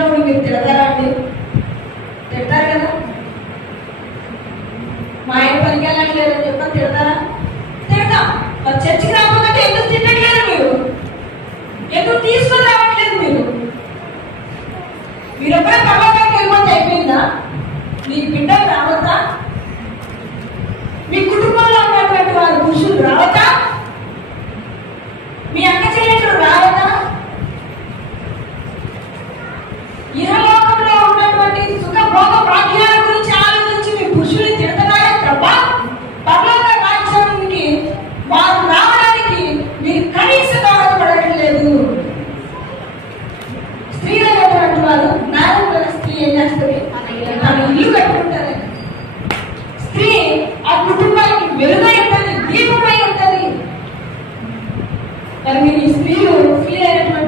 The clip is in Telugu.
చూసినప్పుడు మీరు తిడతారా అండి? తిడతారు కదా. మా ఆయన పనికి వెళ్ళాలి లేదని చెప్పని తిడతారా? తిడతాం. మరి చర్చికి రాకపోతే ఎందుకు తిట్టట్లేదు మీరు? ఎందుకు తీసుకొని రావట్లేదు మీరు? మీరు ఎప్పుడైనా